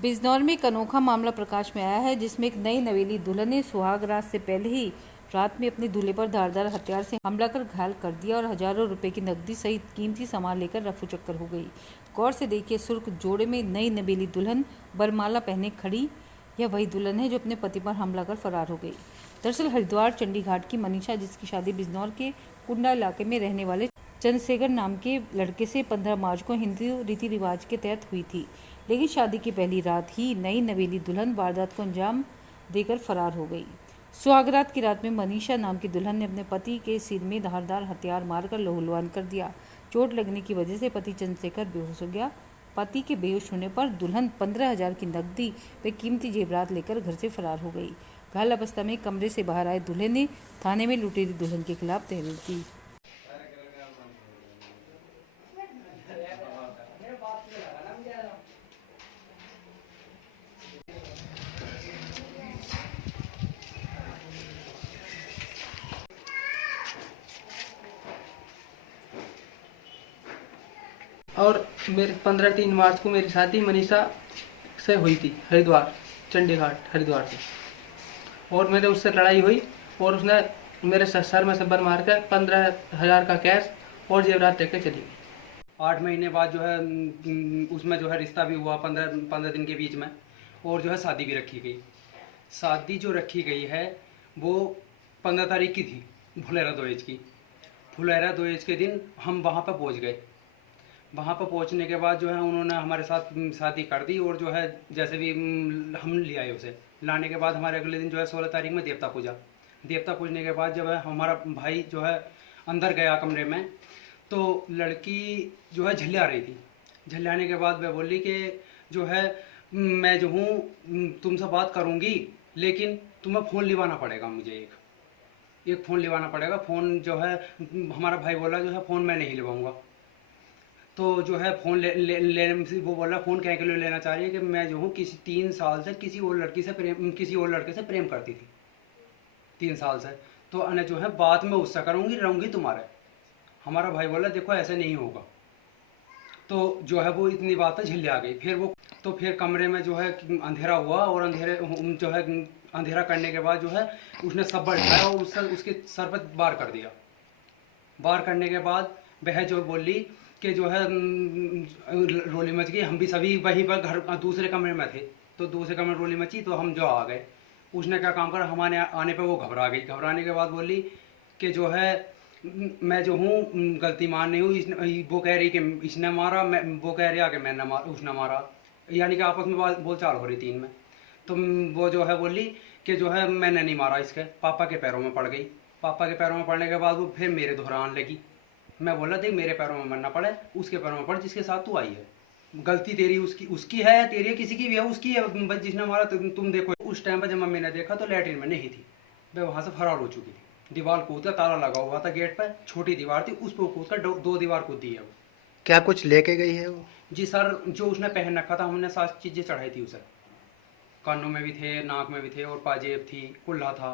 बिजनौर में एक अनोखा मामला प्रकाश में आया है, जिसमें एक नई नवेली दुल्हन ने सुहाग रात से पहले ही रात में अपने दूल्हे पर धारदार हथियार से हमला कर घायल कर दिया और हजारों रुपए की नकदी सहित कीमती सामान लेकर रफू चक्कर हो गई। गौर से देखिए, सुर्ख जोड़े में नई नवेली दुल्हन बरमाला पहने खड़ी, यह वही दुल्हन है जो अपने पति पर हमला कर फरार हो गई। दरअसल हरिद्वार चंडीघाट की मनीषा, जिसकी शादी बिजनौर के कुंडा इलाके में रहने वाले चंद्रशेखर नाम के लड़के से 15 मार्च को हिंदू रीति रिवाज के तहत हुई थी, लेकिन शादी की पहली रात ही नई नवेली दुल्हन वारदात को अंजाम देकर फरार हो गई। सुहागरात की रात में मनीषा नाम की दुल्हन ने अपने पति के सिर में धारदार हथियार मारकर लहूलुहान कर दिया। चोट लगने की वजह से पति चंद्रशेखर बेहोश हो गया। पति के बेहोश होने पर दुल्हन 15,000 की नकदी व कीमती जेवरात लेकर घर से फरार हो गई। घायल अवस्था में कमरे से बाहर आए दूल्हे ने थाने में लुटेरी दुल्हन के खिलाफ तहरीर की। और मेरे 15-3 मार्च को मेरी शादी मनीषा से हुई थी, हरिद्वार चंडीघाट हरिद्वार से। और मेरे उससे लड़ाई हुई और उसने मेरे सर में सब्बर मार कर 15,000 का कैश और जेवरात लेकर चली गई। 8 महीने बाद जो है उसमें जो है रिश्ता भी हुआ 15 दिन के बीच में, और जो है शादी भी रखी गई। शादी जो रखी गई है वो 15 तारीख की थी, फुलेरा दहेज की। फुलेरा दहेज के दिन हम वहाँ पर पहुँच गए। वहाँ पर पहुँचने के बाद जो है उन्होंने हमारे साथ शादी कर दी, और जो है जैसे भी हम ले आए उसे। लाने के बाद हमारे अगले दिन जो है 16 तारीख में देवता पूजा। देवता पूजने के बाद जब है हमारा भाई जो है अंदर गया कमरे में, तो लड़की जो है झल्ला रही थी। झल्लाने के बाद वह बोली कि जो है मैं जो हूँ तुमसे बात करूँगी, लेकिन तुम्हें फ़ोन लिवाना पड़ेगा, मुझे एक फ़ोन लिवाना पड़ेगा। फ़ोन जो है हमारा भाई बोला जो है फ़ोन मैं नहीं लिवाऊँगा। तो जो है फ़ोन लेने से वो बोला फ़ोन क्या के लिए लेना चाह रही है कि मैं जो हूँ किसी 3 साल से किसी और लड़के से प्रेम करती थी, 3 साल से। तो अने जो है बात में उससे करूँगी, रहूँगी तुम्हारे। हमारा भाई बोला देखो ऐसे नहीं होगा। तो जो है वो इतनी बातें झिल्ली आ गई। फिर कमरे में जो है अंधेरा हुआ, और जो है अंधेरा करने के बाद जो है उसने सब्बर उठाया और उसके सर पर वार कर दिया। वार करने के बाद वह जो बोली कि जो है रोली मच गई। हम भी सभी वहीं पर घर दूसरे कमरे में थे, तो दूसरे कमरे में रोली मची, तो हम जो आ गए। उसने क्या काम करा, हमारे आने पर वो घबरा गई। घबराने के बाद बोली कि जो है मैं जो हूँ गलती मान नहीं हूँ। वो कह रही कि इसने मारा, वो कह रहा कि मैंने उसने मारा, यानी कि आपस में बोलचाल हो रही थी इनमें। तो वो जो है बोली कि जो है मैंने नहीं मारा, इसके पापा के पैरों में पड़ गई। पापा के पैरों में पड़ने के बाद वो फिर मेरे दोहराने लगी। मैं बोला देख मेरे पैरों में मरना पड़े, उसके पैरों में पड़ जिसके साथ तू आई है। गलती तेरी उसकी है, तेरी है, किसी की भी है, उसकी है। बस जिसने मारा तुम देखो। उस टाइम पर जब मम्मी ने देखा तो लैट्रिन में नहीं थी, वह वहाँ से फरार हो चुकी थी। दीवार कूद कर, ताला लगा हुआ था गेट पर, छोटी दीवार थी, उस पर कूद कर 2 दीवार कूद दी है वो। क्या कुछ लेके गई है वो? जी सर, जो उसने पहन रखा था हमने 7 चीज़ें चढ़ाई थी उसे। कानों में भी थे, नाक में भी थे, और पाजेब थी, कुल्ला था।